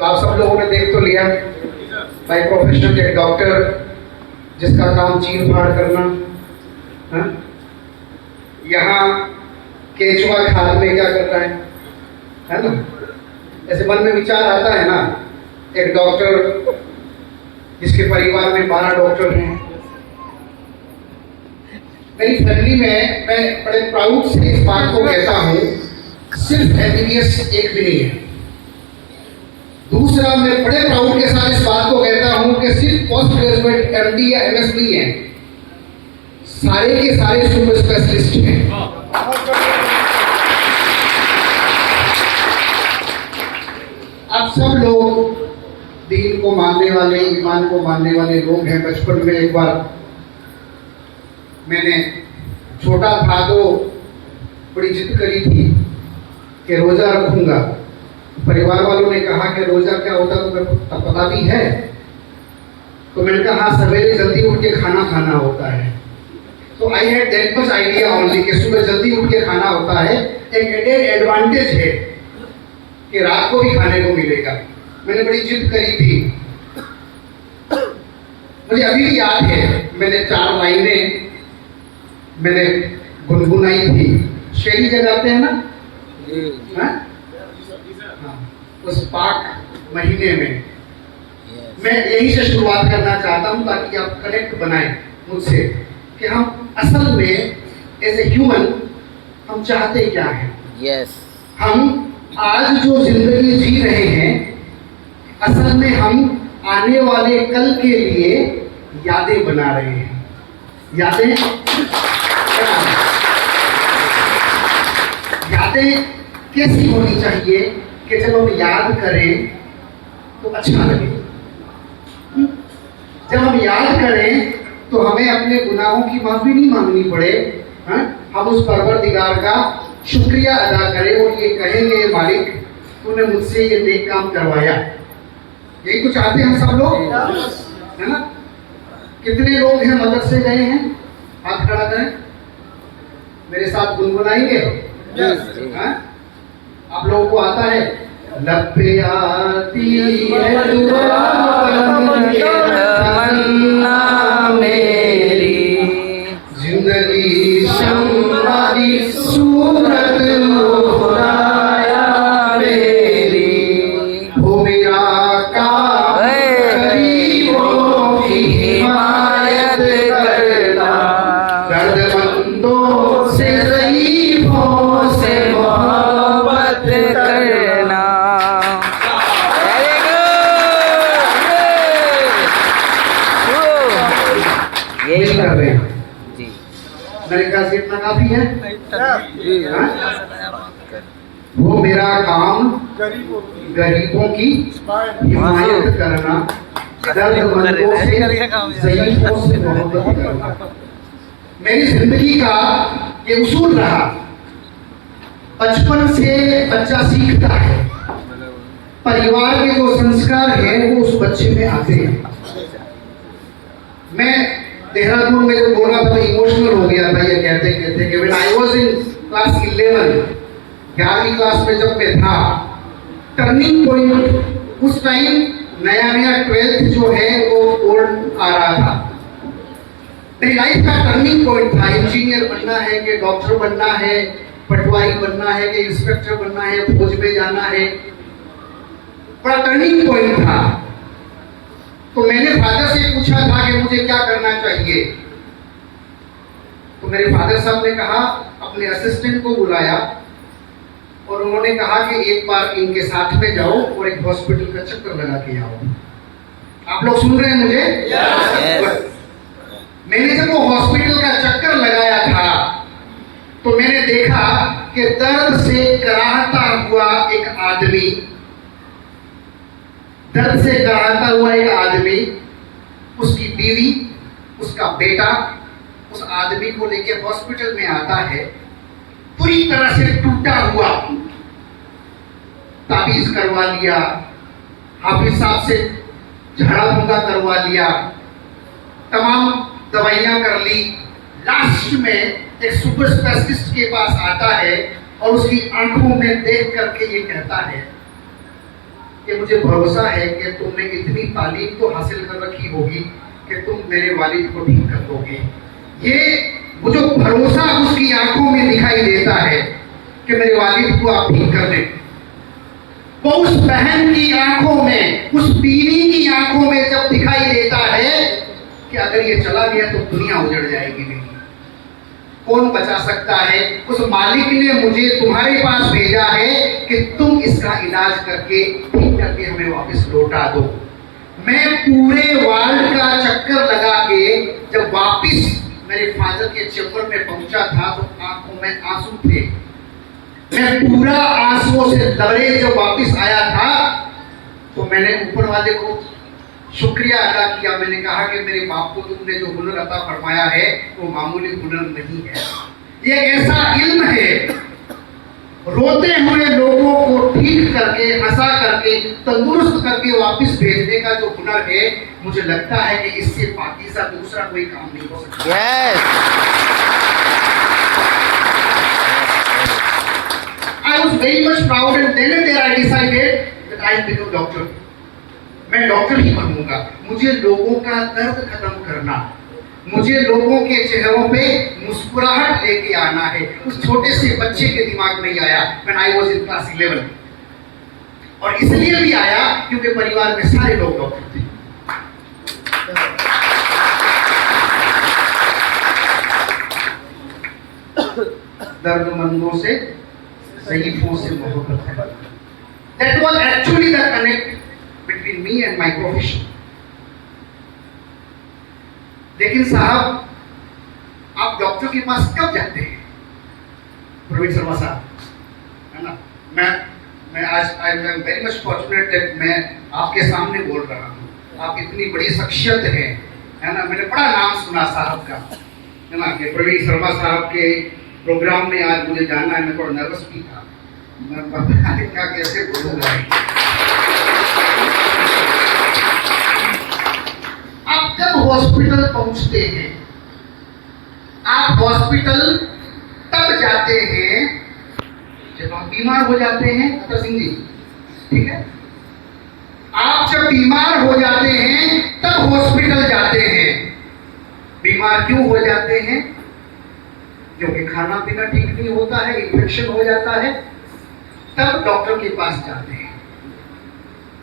तो आप सब लोगों ने देख तो लिया, बाय प्रोफेशन एक डॉक्टर जिसका काम चीर फाड़ करना, हाँ? यहाँ केचुआ खाल में क्या कर रहा है ना? ऐसे मन में विचार आता है ना, एक डॉक्टर जिसके परिवार में 12 डॉक्टर हैं। मेरी फैमिली में मैं बड़े प्राउड से इस बात को कहता हूँ, सिर्फ एमबीबीएस एक भी नहीं है। दूसरा, मैं बड़े प्राउड के साथ इस बात को कहता हूँ कि सिर्फ पोस्ट ग्रेजुएट एमडी या एमएस नहीं है, सारे के सारे सुपर स्पेशलिस्ट हैं। आप सब लोग दीन को मानने वाले, ईमान को मानने वाले लोग हैं। बचपन में एक बार मैंने छोटा था तो बड़ी जिद करी थी कि रोजा रखूंगा। परिवार वालों ने कहा कि रोजा क्या होता है तुम्हें पता भी है? तो मैंने कहा हाँ, सवेरे जल्दी उठ के खाना खाना होता है। तो I had that much idea only कि सुबह जल्दी उठ के खाना होता है, एक एडवांटेज है कि रात को भी खाने को मिलेगा। मैंने बड़ी जिद करी थी। मुझे अभी भी याद है, मैंने 4 लाइनें मैंने गुनगुनाई थी। शेरी जगाते हैं ना, हाँ? उस पाक महीने में मैं यही से शुरुआत करना चाहता हूं ताकि आप कनेक्ट बनाएं मुझसे कि हम असल में एज ए ह्यूमन हम चाहते क्या हैं। यस, हम आज जो जिंदगी जी रहे हैं, असल में हम आने वाले कल के लिए यादें बना रहे हैं। यादें कैसी होनी चाहिए कि जब हम याद करें तो अच्छा लगे। जब हम याद करें तो हमें अपने गुनाहों की माफी नहीं मांगनी पड़े, हाँ? हम उस परवरदिगार का शुक्रिया अदा करें और ये कहेंगे मालिक तूने मुझसे ये नेक काम करवाया। यही तो चाहते हैं हम सब लोग, है ना? कितने लोग हैं मदरसे गए हैं? हाथ खड़ा करें, मेरे साथ गुनगुनाएंगे। हाँ? आप लोगों को आता है? लब पे आती है दुआ तमन्ना मेरी, जिंदगी शम्मा की सूरत खुदाया मेरी, हो मेरा काम गरीबों की हिमायत करना, दर्दमंदों से ज़ईफ़ों से मोहब्बत करना। यही कर रहे हैं जी। मेरे ख्याल से इतना काफी है। हाँ? वो मेरा काम गरीबों की हिमायत करना, दर्दमंदों से ज़ईफ़ों से मोहब्बत करना। मेरी जिंदगी का ये उसूल रहा। बचपन से बच्चा सीखता है, परिवार के जो संस्कार है वो उस बच्चे में आते हैं। मैं देहरादून में जब बोला था इमोशनल हो गया था ये कहते कहते कि when I was in class 11, 11वीं क्लास में जब मैं था, टर्निंग पॉइंट उस टाइम नया नया 12th जो है वो बोर्ड आ रहा था। मेरी लाइफ का टर्निंग पॉइंट था। इंजीनियर बनना है कि डॉक्टर बनना है, पटवारी बनना है कि इंस्पेक्टर बनना है, फौज में जाना है, बड़ा टर्निंग पॉइंट था। तो मैंने फादर से पूछा था कि मुझे क्या करना चाहिए। तो मेरे फादर साहब ने कहा, अपने असिस्टेंट को बुलाया और उन्होंने कहा कि एक बार इनके साथ में जाओ और एक हॉस्पिटल का चक्कर लगा के आओ। आप लोग सुन रहे हैं मुझे? yes. मैंने जब वो हॉस्पिटल का चक्कर लगाया था तो मैंने देखा कि दर्द से कराहता हुआ एक आदमी, दर्द से कराहता हुआ एक आदमी, उसकी बीवी, उसका बेटा उस आदमी को लेके हॉस्पिटल में आता है, पूरी तरह से टूटा हुआ। ताबीज करवा लिया, हाफिज साहब से झाड़ा फूंका करवा लिया, तमाम दवाइयां कर ली। लास्ट में एक सुपर स्पेशलिस्ट के पास आता है और उसकी आंखों में देख करके ये कहता है कि मुझे भरोसा है कि तुमने इतनी तालीम तो हासिल कर रखी होगी कि तुम मेरे वालिद को ठीक कर दोगे। ये वो जो भरोसा उसकी आंखों में दिखाई देता है कि मेरे वालिद को आप ठीक कर दें, वो उस बहन की आंखों में, उस बीवी की आंखों में जब दिखाई देता है कि अगर ये चला गया तो दुनिया उजड़ जाएगी मेरी, कौन बचा सकता है? उस मालिक ने मुझे तुम्हारे पास भेजा है कि तुम इसका इलाज करके ठीक करके हमें वापस लौटा दो। मैं पूरे वर्ल्ड का चक्कर लगा के जब वापस मेरे फादर के चैम्बर में पहुंचा था तो आंखों में आंसू थे। मैं पूरा आंसुओं से लबरेज जब वापस आया था तो मैंने ऊपर वाले को शुक्रिया अदा किया। मैंने कहा कि मेरे बाप को तुमने जो हुनर अता फरमाया है वो मामूली हुनर नहीं है, ये ऐसा इल्म है रोते हुए लोगों को ठीक करके, हंसा करके, तंदुरुस्त करके वापस भेजने का जो हुनर है, मुझे लगता है कि इससे पाकीज़ा दूसरा कोई काम नहीं हो सकता। I was very much proud and then and there I decided that I will become doctor. मैं डॉक्टर ही बनूंगा। मुझे लोगों का दर्द खत्म करना, मुझे लोगों के चेहरों पे मुस्कुराहट लेके आना है। उस छोटे से बच्चे के दिमाग में ही आया when I was in class 11, और इसलिए भी आया क्योंकि परिवार में सारे लोग डॉक्टर थे। दर्दमंदों से, ज़ईफ़ों से मोहब्बत है। That was actually the connect between me and my profession. लेकिन साहब, आप डॉक्टर के पास कब जाते हैं? प्रवीण शर्मा साहब, है ना? मैं आज I am very much fortunate that मैं आपके सामने बोल रहा हूँ। आप इतनी बड़ी शख्सियत है ना? मैंने बड़ा नाम सुना साहब का, है ना, कि प्रवीण शर्मा साहब के प्रोग्राम में आज मुझे जाना है। मैं थोड़ा नर्वस भी था, मैं पता नहीं क्या कैसे बोलूँगा। आप जब हॉस्पिटल पहुंचते हैं, आप हॉस्पिटल तब जाते हैं जब आप बीमार हो जाते हैं। डॉक्टर सिंह जी, ठीक है? आप जब बीमार हो जाते हैं तब हॉस्पिटल जाते हैं। बीमार क्यों हो जाते हैं? क्योंकि खाना पीना ठीक नहीं होता है, इन्फेक्शन हो जाता है, तब डॉक्टर के पास जाते हैं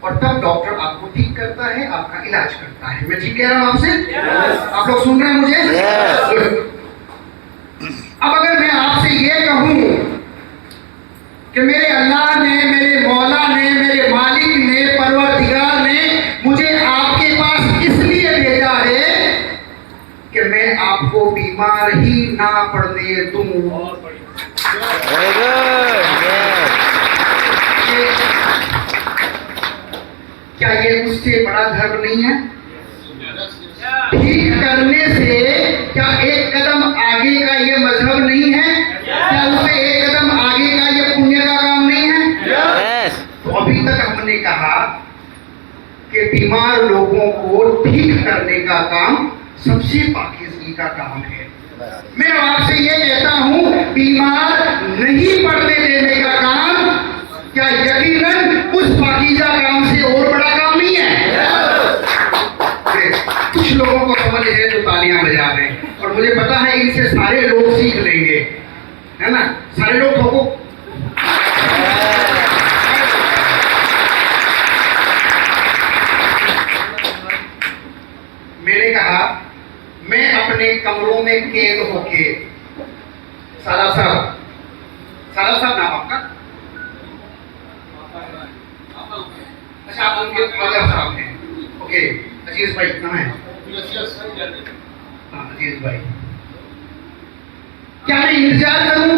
और तब डॉक्टर आपको ठीक करता है, आपका इलाज करता है। मैं ठीक कह रहा हूं आपसे? आप लोग सुन रहे हैं मुझे? अब अगर मैं आपसे ये कहूं कि मेरे अल्लाह ने, मेरे मौला ने, मेरे मालिक ने, परवरदिगार ने मुझे आपके पास इसलिए भेजा है कि मैं आपको बीमार ही ना पड़ने दूं। क्या ये उससे बड़ा धर्म नहीं है? ठीक करने से क्या एक कदम आगे का ये मजहब नहीं है? क्या उससे एक कदम आगे का ये पुण्य का काम नहीं है? तो अभी तक हमने कहा कि बीमार लोगों को ठीक करने का काम सबसे पाकीज़गी का काम है। मैं आपसे ये कहता हूं, बीमार नहीं पड़ने देने का काम क्या यकीनन उस पाकीज़ा काम से और बड़ा काम नहीं है? कुछ लोगों को समझ है जो तालियां बजा रहे हैं, और मुझे पता है इनसे सारे लोग सीख लेंगे, है ना? सारे लोग ठोको। मैंने कहा मैं अपने कमरों में कैद होके, साला साहब नाम आपका? अच्छा, आप उनके फादर साहब हैं। ओके, अजीज भाई कहाँ हैं? हाँ, अजीज भाई, क्या मैं इंतजार करूं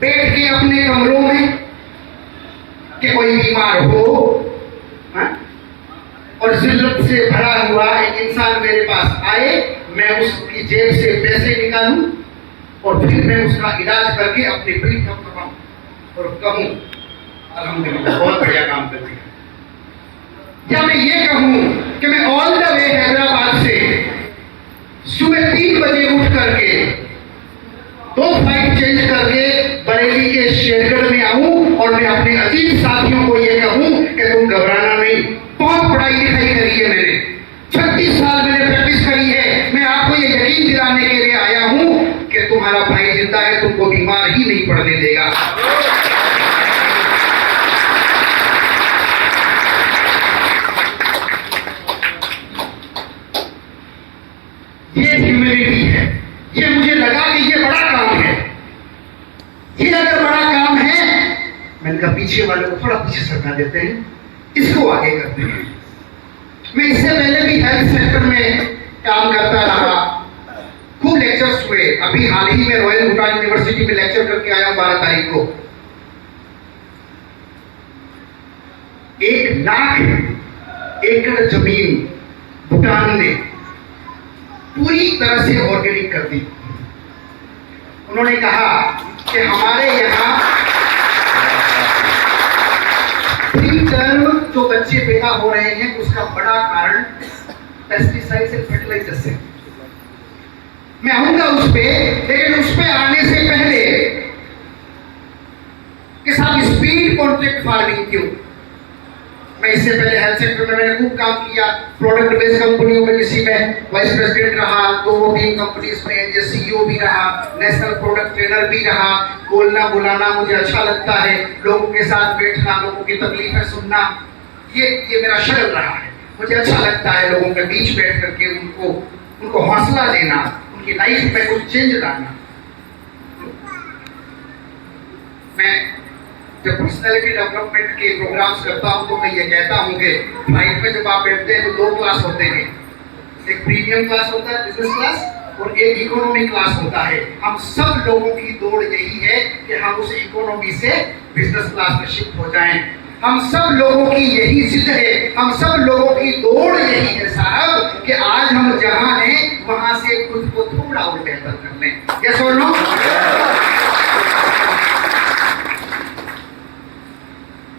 बैठ के अपने कमरों में कि कोई बीमार हो, हा? और जिल्लत से भरा हुआ एक इंसान मेरे पास आए, मैं उसकी जेब से पैसे निकालूं और फिर मैं उसका इलाज करके अपनी पीठ पर लगाऊं और कहूं अल्हम्दुलिल्लाह बहुत बढ़िया काम करते हैं? क्या मैं ये कहूं कि मैं ऑल द वे हैदराबाद से सुबह 3 बजे उठ करके 2 फ्लाइट चेंज करके बरेली के शेरगढ़ में आऊं और मैं अपने अजीज साथियों को ये कहूं कि तुम घबराना पीछे वाले को थोड़ा पीछे सरका देते हैं, इसको आगे करते हैं। मैं इससे पहले भी हेल्थ सेक्टर में काम करता रहा, खूब लेक्चर्स हुए। अभी हाल ही में रॉयल भूटान यूनिवर्सिटी में लेक्चर करके आया हूं 12 तारीख को। 1 लाख एकड़ जमीन भूटान ने पूरी तरह से ऑर्गेनिक कर दी। उन्होंने कहा कि हमारे यहाँ जो बच्चे पैदा हो रहे हैं उसका बड़ा कारण पेस्टिसाइड्स एंड फर्टिलाइजर्स है। मैं आऊंगा उस पे, लेकिन उस पे आने से पहले कि साहब स्पीड कॉन्ट्रैक्ट फार्मिंग क्यों? मैं इससे पहले हेल्थ सेक्टर में मैंने खूब काम किया, प्रोडक्ट बेस्ड कंपनियों में किसी में वाइस प्रेसिडेंट रहा, 2-3 कंपनीज में एज सीईओ भी रहा, नेशनल प्रोडक्ट ट्रेनर भी रहा। बोलना बुलाना मुझे अच्छा लगता है, लोगों के साथ बैठना, लोगों की तकलीफें सुनना, ये मेरा शगल रहा है। मुझे अच्छा लगता है लोगों के बीच बैठ करके उनको हौसला देना, उनकी लाइफ में कुछ चेंज लाना। मैं जब पर्सनैलिटी डेवलपमेंट के प्रोग्राम्स करता हूं तो मैं ये कहता हूं कि फ्लाइट में जब आप बैठते हैं तो 2 क्लास होते हैं, एक प्रीमियम क्लास होता है बिजनेस क्लास, और एक इकोनॉमी क्लास होता है। हम सब लोगों की दौड़ यही है कि हम उस इकोनॉमी से बिजनेस क्लास में शिफ्ट हो जाएं। हम सब लोगों की यही जिद है, हम सब लोगों की दौड़ यही है साहब कि आज हम जहां हैं वहां से खुद को थोड़ा और बेहतर कर लें। यस और नो?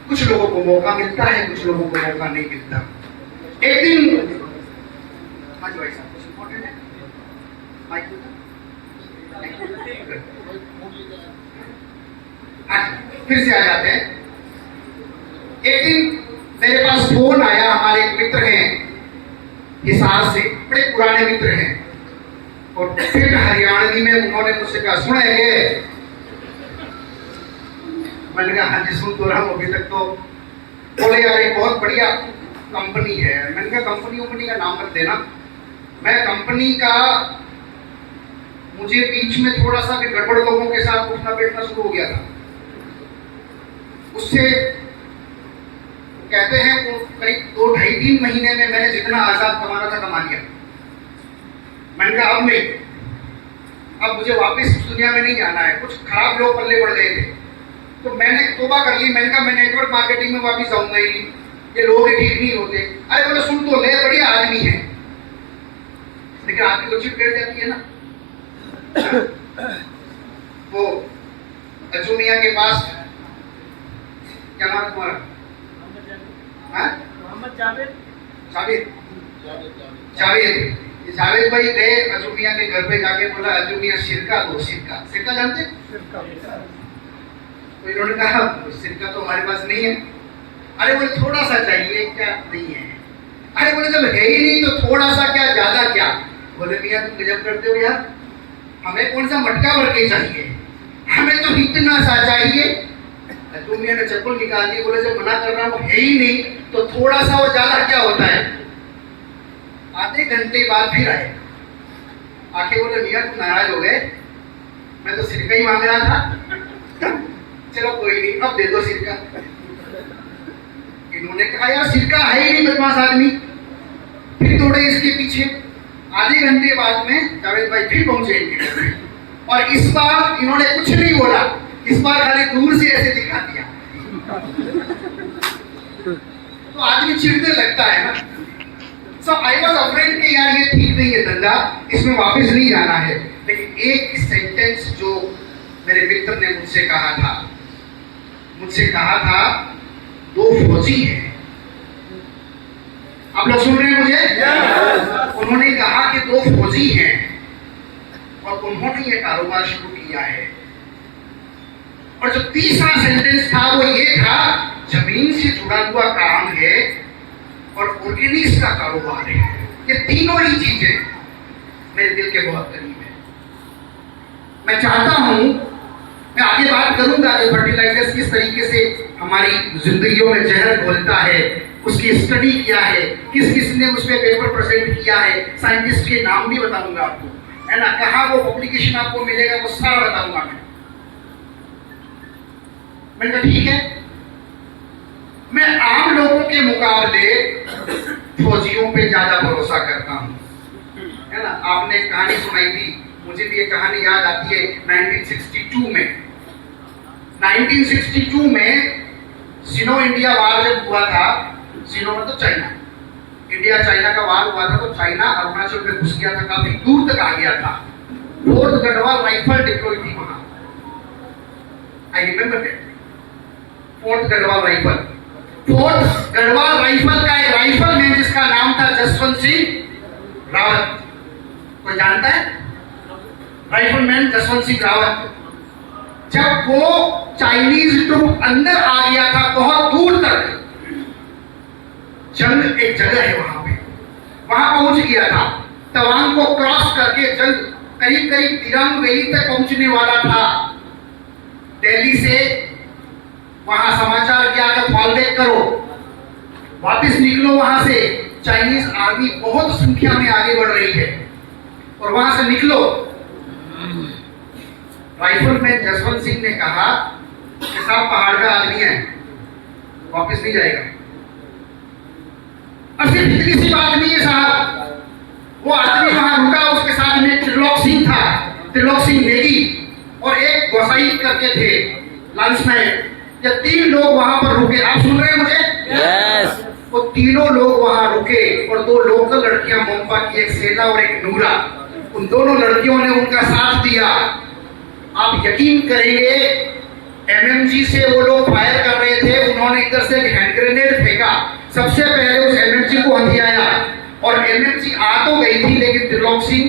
कुछ लोगों को मौका मिलता है, कुछ लोगों को मौका नहीं मिलता। एक दिन हाँ जी भाई साहब, कुछ इम्पोर्टेंट है? फिर से आ जाते हैं। एक दिन मेरे पास फोन आया, हमारे एक मित्र हैं हिसार से, बड़े पुराने मित्र हैं, और फिर हरियाणवी में उन्होंने मुझसे कहा सुनेंगे। मैंने कहा हाँ जी सुन तो रहा हूँ अभी तक। तो बोले यार एक बहुत बढ़िया कंपनी है। मैंने कहा कंपनी का नाम मत देना। मैं कंपनी का, मुझे बीच में थोड़ा सा भी गड़बड़ लोगों के साथ उठना बैठना शुरू हो गया था। उससे कहते हैं वो करीब 2-2.5-3 महीने में मैंने जितना आजाद कमाना था कमा लिया। मैंने कहा अब नहीं, अब मुझे वापस उस दुनिया में नहीं जाना है। कुछ खराब लोग पल्ले पड़ गए थे, तो मैंने तौबा कर ली। मैंने कहा मैं नेटवर्क मार्केटिंग में वापस जाऊंगा ही नहीं, ये लोग ठीक नहीं होते। अरे बोले सुन तो ले, बढ़िया आदमी है, लेकिन आदमी को चिट बैठ जाती है ना। वो अजू मियां के पास, क्या नाम है तुम्हारा? जावेद। जावेद भाई गए अजू मियां के घर पे, जाके बोला अजू मियां सिरका दो। सिरका जानते? तो इन्होंने कहा सिरका तो हमारे पास नहीं है। अरे बोले थोड़ा सा चाहिए, क्या नहीं है? अरे बोले जब है ही नहीं तो थोड़ा सा क्या, ज्यादा क्या? बोले मियां तुम गजब करते हो यार, हमें कौन सा मटका भर के चाहिए, हमें तो इतना सा चाहिए। तो मियां ने चप्पल निकाल दी, बोले जब मना कर रहा हूँ है ही नहीं तो थोड़ा सा और ज्यादा क्या होता है? आधे घंटे बाद फिर आए, आके बोले मियां तुम नाराज हो गए, मैं तो सिरका ही मांग रहा था। चलो कोई नहीं, अब दे दो सिरका। इन्होंने कहा यार सिरका है ही नहीं, बदमाश आदमी। फिर दौड़े इसके पीछे। आधे घंटे बाद में जावेद भाई फिर पहुंचे इनके घर में, और इस बार इन्होंने कुछ नहीं बोला, इस बार खाली दूर से ऐसे दिखा दिया। तो आदमी चिढ़ने लगता है ना। सो आई वाज अफ्रेड कि यार ये ठीक नहीं है धंधा, इसमें वापस नहीं जाना है। लेकिन एक सेंटेंस जो मेरे मित्र ने मुझसे कहा था, 2 फौजी हैं। आप लोग सुन रहे हैं मुझे? उन्होंने कहा कि 2 फौजी हैं और उन्होंने ये कारोबार शुरू किया है। और जो तीसरा सेंटेंस था वो ये था, जमीन से जुड़ा हुआ काम है और ऑर्गेनिक्स का कारोबार है। ये तीनों ही चीजें मेरे दिल के बहुत करीब है। मैं चाहता हूं, मैं आगे बात करूंगा कि फर्टिलाइजर्स किस तरीके से हमारी जिंदगियों में जहर घोलता है, उसकी स्टडी क्या है, किस किसने उस पर पेपर प्रेजेंट किया है, साइंटिस्ट के नाम भी बताऊंगा आपको, है ना, कहाँ वो पब्लिकेशन आपको मिलेगा, वो सारा बताऊंगा मैं। मैंने कहा ठीक है, मैं आम लोगों के मुकाबले फौजियों पे ज्यादा भरोसा करता हूँ, है ना। आपने एक कहानी सुनाई थी, मुझे भी ये कहानी याद आती है। 1962 में सिनो इंडिया वार जब हुआ था, सिनो मतलब चाइना, इंडिया चाइना का वार हुआ था, तो चाइना अरुणाचल में घुस गया था, काफी दूर तक आ गया था। 4th गढ़वाल राइफल डिप्लॉय थी वहां, I remember that. 4th Garhwal rifle, 4th Garhwal rifle का एक राइफल मैन जिसका नाम था जसवंत सिंह रावत, कोई जानता है? राइफलमैन जसवंत सिंह रावत। जब वो चाइनीज ट्रूप अंदर आ गया था बहुत दूर तक, जंग एक जगह है वहां पे, वहां पहुंच गया था, तवांग को क्रॉस करके जंग करीब करीब दिरांग वैली तक पहुंचने वाला था। दिल्ली से वहां समाचार किया कि फॉल बैक करो, वापस निकलो वहां से, चाइनीज आर्मी बहुत संख्या में आगे बढ़ रही है और वहां से निकलो। राइफलमैन जसवंत सिंह ने कहा कि साहब पहाड़ का आदमी है, वापस नहीं जाएगा। और सिर्फ इतनी सी बात नहीं है साहब, वो आदमी वहां रुका, उसके साथ में त्रिलोक सिंह था, त्रिलोक सिंह नेगी, और एक गोसाई करके थे लांसमैन। ये 3 लोग वहां पर रुके। आप सुन रहे हैं मुझे? यस। वो तीनों लोग वहां रुके और 2 लोकल लड़कियां, मोम्पा की, एक सेला और एक नूरा, उन दोनों लड़कियों ने उनका साथ दिया। आप यकीन करेंगे, एमएमजी से वो लोग फायर कर रहे थे, उन्होंने इधर से एक हैंड ग्रेनेड फेंका, सबसे पहले उस एमएमजी को हथियाया, और एमएमजी आ तो गई थी, लेकिन त्रिलोक सिंह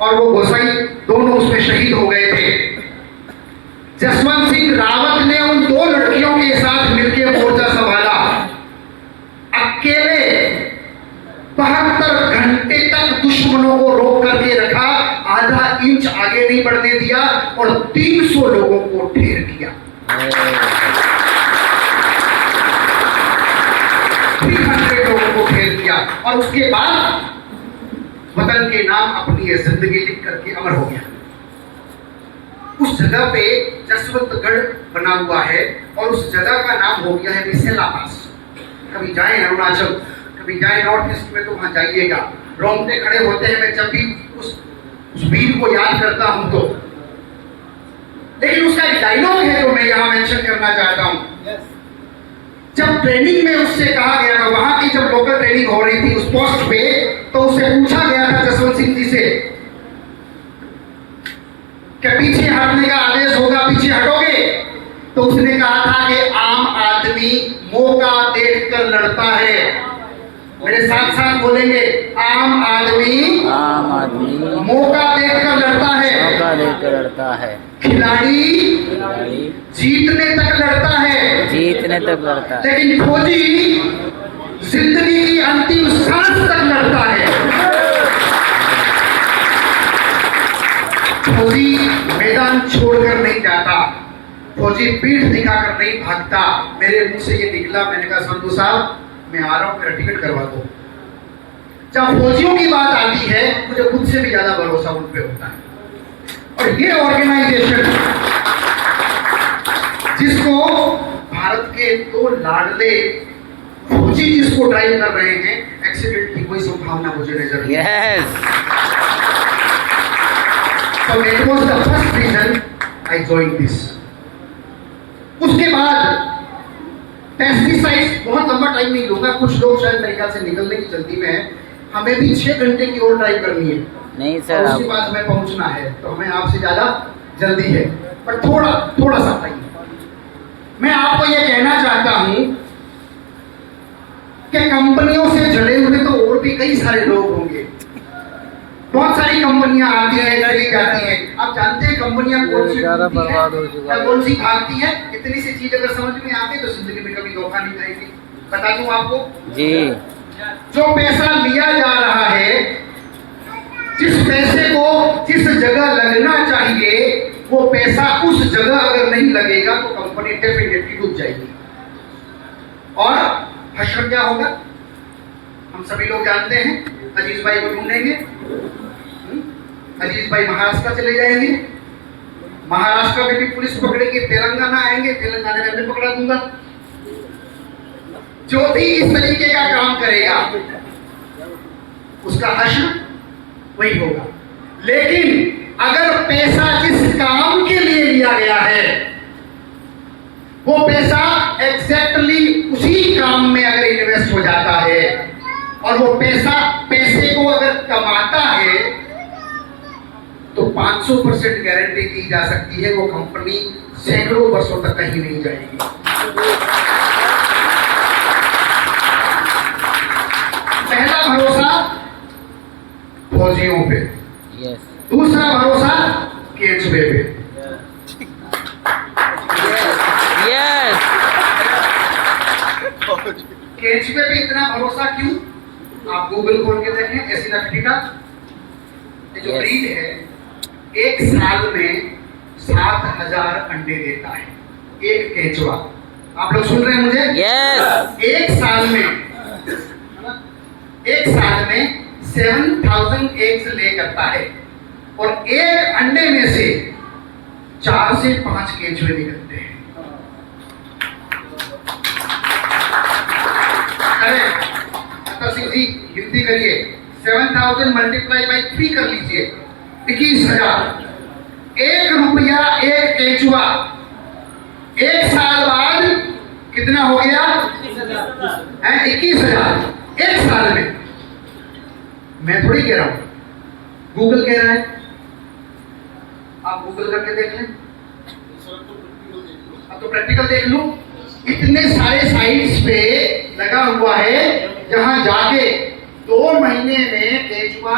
और वो गोसाई दोनों उसमें शहीद हो गए थे। जसवंत सिंह रावत ने उन 2 लड़कियों के साथ मिलकर मोर्चा संभाला, अकेले 72 घंटे तक दुश्मनों को रोक करके रखा, आधा इंच आगे नहीं बढ़ने दिया, और 300 लोगों को ढेर किया। 300 लोगों को ढेर किया, और उसके बाद वतन के नाम अपनी ये जिंदगी लिख करके अमर हो गया। उस जगह पे जसवंतगढ़ बना हुआ है, और उस जगह का नाम हो गया है मिसेला पास। कभी जाए अरुणाचल, कभी जाए नॉर्थ ईस्ट में, तो वहां जाइएगा, रोंगटे खड़े होते हैं मैं जब भी उस वीर को याद करता हूं तो। लेकिन उसका एक डायलॉग है जो मैं यहां मेंशन करना चाहता हूं। जब ट्रेनिंग में उससे कहा गया था, वहां की जब लोकल ट्रेनिंग हो रही थी उस पोस्ट पे, तो उससे पूछा गया था जसवंत सिंह जी से कि पीछे हटने का आदेश होगा, पीछे हटोगे? तो उसने कहा था कि आम आदमी मौका देखकर लड़ता है। मेरे साथ साथ बोलेंगे, आम आदमी मौका देखकर लड़ता है, मौका देखकर लड़ता है। खिलाड़ी जीतने तक लड़ता है, जीतने तक लड़ता है, लेकिन फौजी जिंदगी की अंतिम सांस तक लड़ता है। फौजी मैदान छोड़कर नहीं जाता, फौजी पीठ दिखाकर नहीं भागता। मेरे मुंह से ये निकला, मैंने कहा संधू साहब मैं आ रहा हूं, मेरा टिकट करवा दो। जब फौजियों की बात आती है, मुझे खुद से भी ज्यादा भरोसा उन पे होता है। और ये ऑर्गेनाइजेशन जिसको भारत के 2 लाडले फौजी जिसको ड्राइव कर रहे हैं, एक्सीडेंट की कोई संभावना मुझे नजर नहीं। Yes. So it was the first reason I joined this. उसके बाद पेस्टिसाइड्स, बहुत लंबा टाइम नहीं लूंगा, कुछ लोग शायद मेरे ख्याल से निकलने की जल्दी में है, हमें भी 6 घंटे की और ड्राइव करनी है। नहीं सर, उसके बाद हमें पहुंचना है, तो हमें आपसे ज्यादा जल्दी है, पर थोड़ा सा टाइम। मैं आपको यह कहना चाहता हूं कि कंपनियों से जुड़े हुए तो और भी कई सारे लोग होंगे। बहुत सारी कंपनियां आती है, चली जाती है। आप जानते हैं कंपनियां कौन सी कौन सी भागती है? इतनी सी चीज अगर समझ में आती है तो जिंदगी में कभी धोखा नहीं खाएगी। बता दूं आपको जी, जो पैसा लिया जा रहा है, जिस पैसे को जिस जगह लगना चाहिए, वो पैसा उस जगह अगर नहीं लगेगा तो कंपनी डेफिनेटली डूब जाएगी। और हश्र क्या होगा हम सभी लोग जानते हैं। अजीज भाई को ढूंढेंगे, अजीज भाई महाराष्ट्र चले जाएंगे, महाराष्ट्र में भी पुलिस पकड़ेगी, तेलंगाना आएंगे, तेलंगाना में भी पकड़ा दूंगा। जो भी इस तरीके का काम करेगा उसका हश्र वही होगा। लेकिन अगर पैसा जिस काम के लिए लिया गया है वो पैसा एग्जैक्टली उसी काम में अगर इन्वेस्ट हो जाता है और वो पैसे को अगर कमाता है तो 500% गारंटी दी जा सकती है वो कंपनी सैकड़ों वर्षों तक कहीं नहीं जाएगी। पहला भरोसा फौजियों पे, यस दूसरा भरोसा केंचुए पे। यस केंचुए पे इतना भरोसा क्यों? आप गूगल खोल के देखें, एसिनाफिटिका ये जो Yes. ब्रीड है एक साल में 7000 अंडे देता है एक केंचुआ। आप लोग सुन रहे हैं मुझे? यस एक साल में 7000 एग्स ले करता है और एक अंडे में से 4 से 5 केंचुए निकलते हैं। अरे अतर सिंह जी गिनती करिए, 7000 मल्टीप्लाई बाई 3 कर लीजिए, 21,000। 1 रुपया एक केंचुआ, एक साल बाद कितना हो गया? 21,000 एक साल में। मैं थोड़ी कह रहा हूं, गूगल कह रहा है, आप गूगल करके देख लें। अब तो प्रैक्टिकल देख लो, इतने सारे साइट्स पे लगा हुआ है जहां जाके 2 महीने में केंचुआ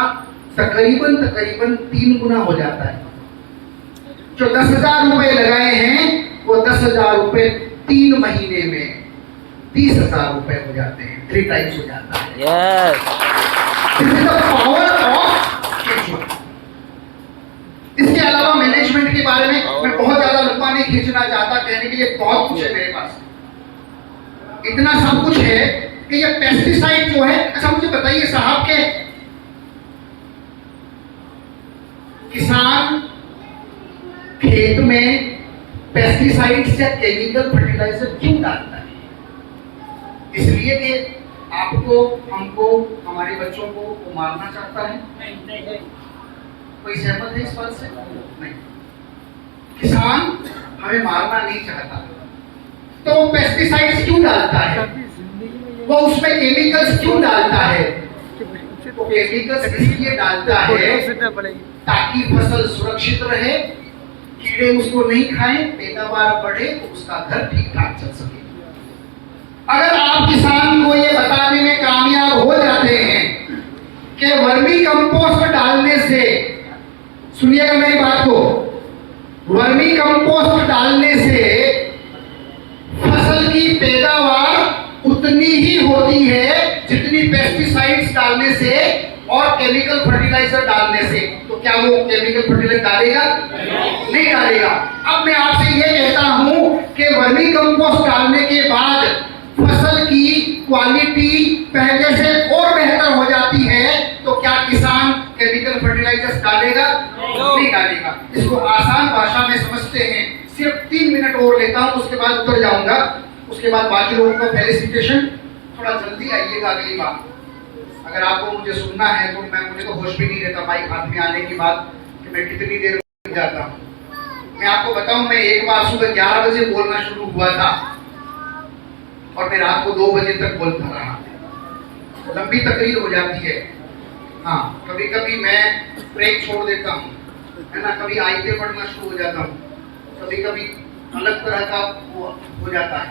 तकरीबन 3 गुना हो जाता है। जो 10,000 रुपए लगाए हैं वो 10,000 रुपए 3 महीने में 30,000 रुपए हो जाते हैं, 3 टाइम्स हो जाता है। Yes This is the power of केंचुआ। इसके अलावा मैनेजमेंट के बारे में मैं बहुत ज्यादा लंबा नहीं खींचना चाहता, कहने के लिए बहुत कुछ है मेरे पास। इतना सब कुछ है कि ये पेस्टिसाइड जो है, अच्छा मुझे बताइए साहब के किसान खेत में पेस्टिसाइड्स या केमिकल फर्टिलाइजर क्यों डालता है? इसलिए कि आपको, हमको, हमारे बच्चों को वो मारना चाहता है? कोई सहमत है इस बात से? नहीं। किसान हमें मारना नहीं चाहता तो वो पेस्टिसाइड्स क्यों डालता है? वो उसमें केमिकल्स क्यों डालता है? वो केमिकल्स इसलिए डालता है ताकि फसल सुरक्षित रहे, कीड़े उसको नहीं खाएं, पैदावार बढ़े तो उसका घर ठीक ठाक चल सके। अगर आप किसान को ये बताने में कामयाब हो जाते हैं कि वर्मी कंपोस्ट डालने से, सुनिएगा मेरी बात को, वर्मी कंपोस्ट डालने से फसल की पैदावार उतनी ही होती है जितनी पेस्टिसाइड्स डालने से और केमिकल फर्टिलाइजर डालने से, तो क्या वो केमिकल फर्टिलाइजर डालेगा? नहीं डालेगा। अब मैं आपसे ये कहता हूं कि वर्मी कंपोस्ट डालने के बाद फसल की क्वालिटी पहले से और बेहतर हो जाती है, तो क्या किसान केमिकल फर्टिलाइजर्स डालेगा? नहीं डालेगा। इसको आसान भाषा में समझते हैं, सिर्फ 3 मिनट और लेता हूं, उसके बाद उतर जाऊंगा, उसके बाद बाकी लोगों का फेलिसिटेशन। थोड़ा जल्दी आइएगा अगली बार, अगर आपको मुझे सुनना है तो। मुझे तो होश भी नहीं रहता बाइक हाथ में आने के बाद कि मैं कितनी देर में जाता हूँ। मैं आपको बताऊं, मैं एक बार सुबह 11 बजे बोलना शुरू हुआ था और मैं रात को 2 बजे तक बोलता रहा। लंबी तकरीर हो जाती है। हाँ, कभी कभी मैं ब्रेक छोड़ देता हूँ, है ना, कभी आयतें पढ़ना शुरू हो जाता हूँ, कभी कभी अलग तरह का हो जाता है।